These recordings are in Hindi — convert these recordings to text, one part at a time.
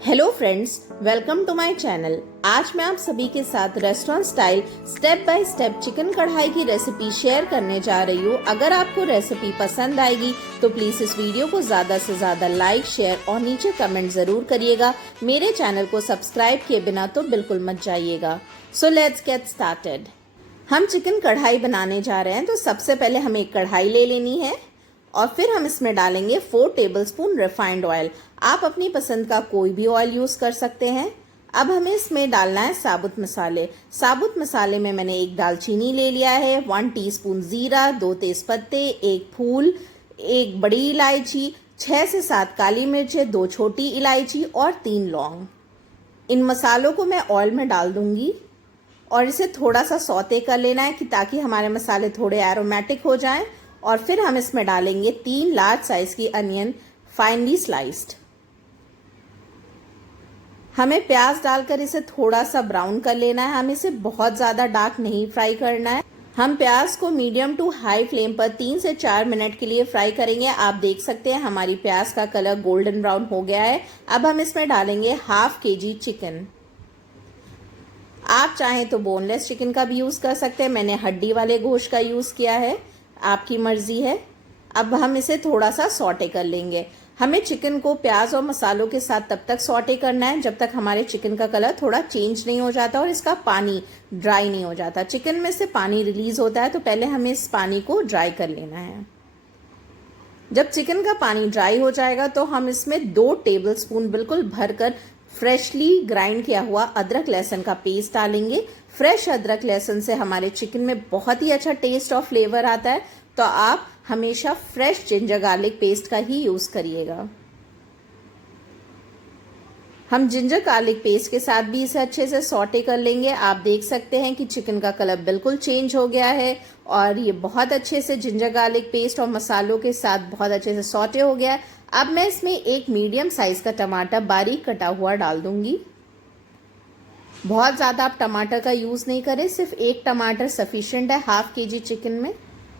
Hello friends, welcome to my channel. आज मैं आप सभी के साथ restaurant style step by step chicken kadai की रेसिपी शेयर करने जा रही हूँ। अगर आपको रेसिपी पसंद आएगी तो प्लीज इस वीडियो को ज्यादा से ज्यादा लाइक, शेयर और नीचे कमेंट जरूर करिएगा। मेरे चैनल को सब्सक्राइब किए बिना तो बिल्कुल मत जाइएगा। So let's get started. हम चिकन कढ़ाई बनाने जा रहे हैं, तो सबसे पहले हमें एक कढ़ाई ले लेनी है और फिर हम इसमें डालेंगे 4 टेबलस्पून रिफाइंड ऑयल। आप अपनी पसंद का कोई भी ऑयल यूज कर सकते हैं। अब हमें इसमें डालना है साबुत मसाले। साबुत मसाले में मैंने एक दालचीनी ले लिया है, 1 टीस्पून जीरा, 2 तेजपत्ते, 1 फूल, 1 बड़ी इलायची, 6 से 7 काली मिर्चें, 2 छोटी इलायची और 3 लौंग। इन मसालों को मैं ऑयल में डाल दूंगी और इसे थोड़ा सा सौते कर लेना है कि ताकि हमारे मसाले थोड़े एरोमेटिक हो जाएं। और फिर हम इसमें डालेंगे 3 लार्ज साइज की अनियन फाइनली स्लाइस्ड। हमें प्याज डालकर इसे थोड़ा सा ब्राउन कर लेना है। हमें इसे बहुत ज्यादा डार्क नहीं फ्राई करना है। हम प्याज को मीडियम टू हाई फ्लेम पर 3 से 4 मिनट के लिए फ्राई करेंगे। आप देख सकते हैं हमारी प्याज का कलर गोल्डन ब्राउन हो गया है। अब हम इसमें डालेंगे हाफ केजी चिकन। आप चाहें तो बोनलेस चिकन का भी यूज कर सकते हैं। मैंने हड्डी वाले गोश्त का यूज किया है, आपकी मर्जी है। अब हम इसे थोड़ा सा सॉटे कर लेंगे। हमें चिकन को प्याज और मसालों के साथ तब तक सॉटे करना है जब तक हमारे चिकन का कलर थोड़ा चेंज नहीं हो जाता और इसका पानी ड्राई नहीं हो जाता। चिकन में से पानी रिलीज होता है, तो पहले हमें इस पानी को ड्राई कर लेना है। जब चिकन का पानी ड्राई हो जाएगा तो हम इसमें 2 टेबलस्पून बिल्कुल भरकर फ्रेशली ग्राइंड किया हुआ अदरक लहसुन का पेस्ट डालेंगे। फ्रेश अदरक लहसुन से हमारे चिकन में बहुत ही अच्छा टेस्ट और फ्लेवर आता है, तो आप हमेशा फ्रेश जिंजर गार्लिक पेस्ट का ही यूज करिएगा। हम जिंजर गार्लिक पेस्ट के साथ भी इसे अच्छे से सॉटे कर लेंगे। आप देख सकते हैं कि चिकन का कलर बिल्कुल चेंज हो गया है और ये बहुत अच्छे से जिंजर गार्लिक पेस्ट और मसालों के साथ बहुत अच्छे से सॉटे हो गया है। अब मैं इसमें एक मीडियम साइज का टमाटर बारीक कटा हुआ डाल दूंगी। बहुत ज्यादा आप टमाटर का यूज नहीं करें, सिर्फ एक टमाटर सफिशिएंट है हाफ केजी चिकन में।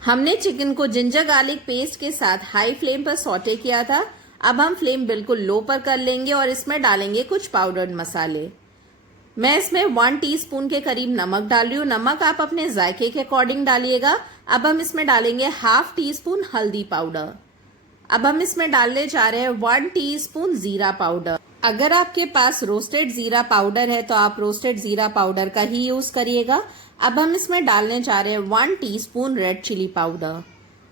हमने चिकन को जिंजर गार्लिक पेस्ट के साथ हाई फ्लेम पर सॉटे किया था। अब हम फ्लेम बिल्कुल लो पर कर लेंगे और इसमें डालेंगे कुछ पाउडर्ड मसाले। मैं इसमें 1 टीस्पून के करीब नमक डाल रही हूँ। नमक आप अपने जायके के अकॉर्डिंग डालिएगा। अब हम इसमें डालेंगे हाफ टीस्पून हल्दी पाउडर। अब हम इसमें डालने जा रहे हैं 1 टीस्पून जीरा पाउडर। अगर आपके पास रोस्टेड जीरा पाउडर है तो आप रोस्टेड जीरा पाउडर का ही यूज करिएगा। अब हम इसमें डालने जा रहे हैं 1 टीस्पून रेड चिली पाउडर।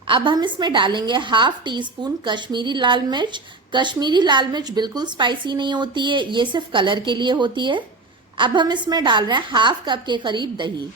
अब हम इसमें डालेंगे हाफ टीस्पून कश्मीरी लाल मिर्च। कश्मीरी लाल मिर्च बिल्कुल स्पाइसी नहीं होती है, ये सिर्फ कलर के लिए होती है। अब हम इसमें डाल रहे हैं हाफ कप के करीब दही,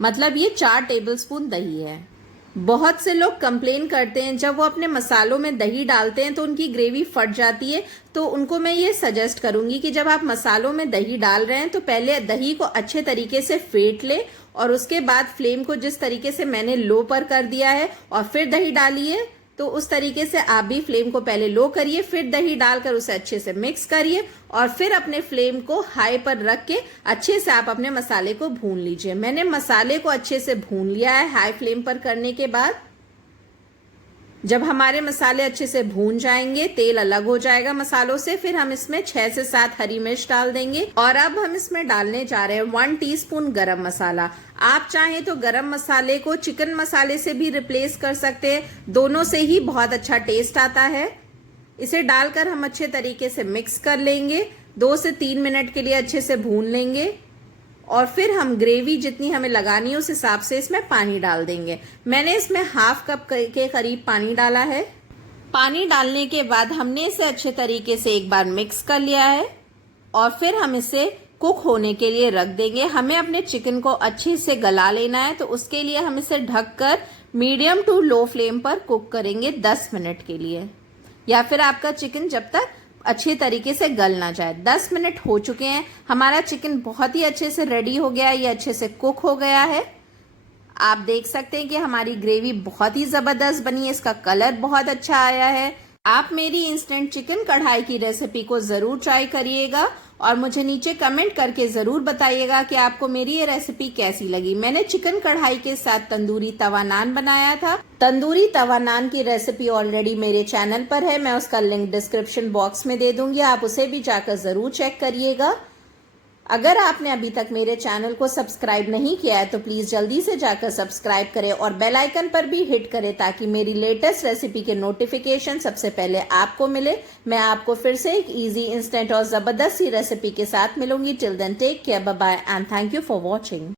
मतलब ये 4 टेबलस्पून दही है। बहुत से लोग कंप्लेन करते हैं जब वो अपने मसालों में दही डालते हैं तो उनकी ग्रेवी फट जाती है। तो उनको मैं ये सजेस्ट करूंगी कि जब आप मसालों में दही डाल रहे हैं तो पहले दही को अच्छे तरीके से फेंट ले और उसके बाद फ्लेम को जिस तरीके से मैंने लो पर कर दिया है और फिर दही डालिए, तो उस तरीके से आप भी फ्लेम को पहले लो करिए, फिर दही डालकर उसे अच्छे से मिक्स करिए और फिर अपने फ्लेम को हाई पर रख के अच्छे से आप अपने मसाले को भून लीजिए। मैंने मसाले को अच्छे से भून लिया है हाई फ्लेम पर करने के बाद। जब हमारे मसाले अच्छे से भून जाएंगे, तेल अलग हो जाएगा मसालों से, फिर हम इसमें 6 से 7 हरी मिर्च डाल देंगे। और अब हम इसमें डालने जा रहे हैं 1 टीस्पून गरम मसाला। आप चाहें तो गरम मसाले को चिकन मसाले से भी रिप्लेस कर सकते हैं, दोनों से ही बहुत अच्छा टेस्ट आता है। इसे डालकर हम अच्छे तरीके से मिक्स कर लेंगे। 2 से 3 मिनट के लिए अच्छे से भून लेंगे और फिर हम ग्रेवी जितनी हमें लगानी है उस हिसाब से इसमें पानी डाल देंगे। मैंने इसमें हाफ कप के करीब पानी डाला है। पानी डालने के बाद हमने इसे अच्छे तरीके से एक बार मिक्स कर लिया है और फिर हम इसे कुक होने के लिए रख देंगे। हमें अपने चिकन को अच्छे से गला लेना है, तो उसके लिए हम इसे ढककर मीडियम टू लो फ्लेम पर कुक करेंगे 10 मिनट के लिए, या फिर आपका चिकन जब तक अच्छे तरीके से गल ना जाए। 10 मिनट हो चुके हैं, हमारा चिकन बहुत ही अच्छे से रेडी हो गया है, ये अच्छे से कुक हो गया है। आप देख सकते हैं कि हमारी ग्रेवी बहुत ही जबरदस्त बनी है, इसका कलर बहुत अच्छा आया है। आप मेरी इंस्टेंट चिकन कढ़ाई की रेसिपी को जरूर ट्राई करिएगा और मुझे नीचे कमेंट करके ज़रूर बताइएगा कि आपको मेरी ये रेसिपी कैसी लगी। मैंने चिकन कढ़ाई के साथ तंदूरी तवा नान बनाया था। तंदूरी तवा नान की रेसिपी ऑलरेडी मेरे चैनल पर है, मैं उसका लिंक डिस्क्रिप्शन बॉक्स में दे दूंगी, आप उसे भी जाकर ज़रूर चेक करिएगा। अगर आपने अभी तक मेरे चैनल को सब्सक्राइब नहीं किया है तो प्लीज़ जल्दी से जाकर सब्सक्राइब करें और बेल आइकन पर भी हिट करें ताकि मेरी लेटेस्ट रेसिपी के नोटिफिकेशन सबसे पहले आपको मिले। मैं आपको फिर से एक इजी, इंस्टेंट और ज़बरदस्त सी रेसिपी के साथ मिलूंगी। Till then take care, bye bye and thank you for watching.